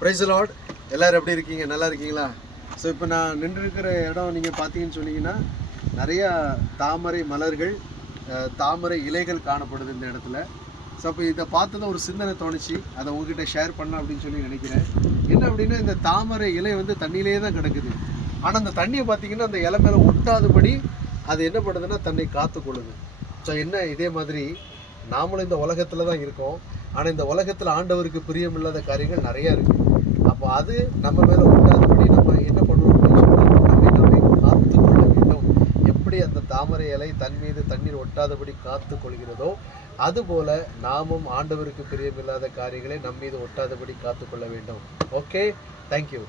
Praise the Lord. எல்லோரும் எப்படி இருக்கீங்க? நல்லா இருக்கீங்களா? ஸோ இப்போ நான் நின்றுருக்கிற இடம் நீங்கள் பார்த்தீங்கன்னு சொன்னீங்கன்னா நிறையா தாமரை மலர்கள், தாமரை இலைகள் காணப்படுது இந்த இடத்துல. ஸோ அப்போ இதை பார்த்து தான் ஒரு சிந்தனை தோணுச்சு, அதை உங்ககிட்ட ஷேர் பண்ணலாம் அப்படின்னு சொல்லி நினைக்கிறேன். என்ன அப்படின்னா, இந்த தாமரை இலை வந்து தண்ணியிலே தான் கிடக்குது. ஆனால் அந்த தண்ணியை பார்த்தீங்கன்னா அந்த இலை மேலே ஒட்டாதபடி அது என்ன பண்ணுதுன்னா தன்னை காத்துக்கொள்ளுது. ஸோ என்ன, இதே மாதிரி நாமளும் இந்த உலகத்தில் தான் இருக்கோம். ஆனால் இந்த உலகத்தில் ஆண்டவருக்கு பிரியமில்லாத காரியங்கள் நிறையா இருக்குது. அப்போ அது நம்ம மேலே ஒட்டாதபடி நம்ம என்ன பண்ணுறோம் அப்படின்னு சொன்னால் நம்மை நாமே காத்துக்கொள்ள வேண்டும். எப்படி அந்த தாமரை இலை தன் மீது தண்ணீர் ஒட்டாதபடி காத்து கொள்கிறதோ அதுபோல நாமும் ஆண்டவருக்கு பிரியமில்லாத காரியங்களை நம் மீது ஒட்டாதபடி காத்துக்கொள்ள வேண்டும். Okay, thank you.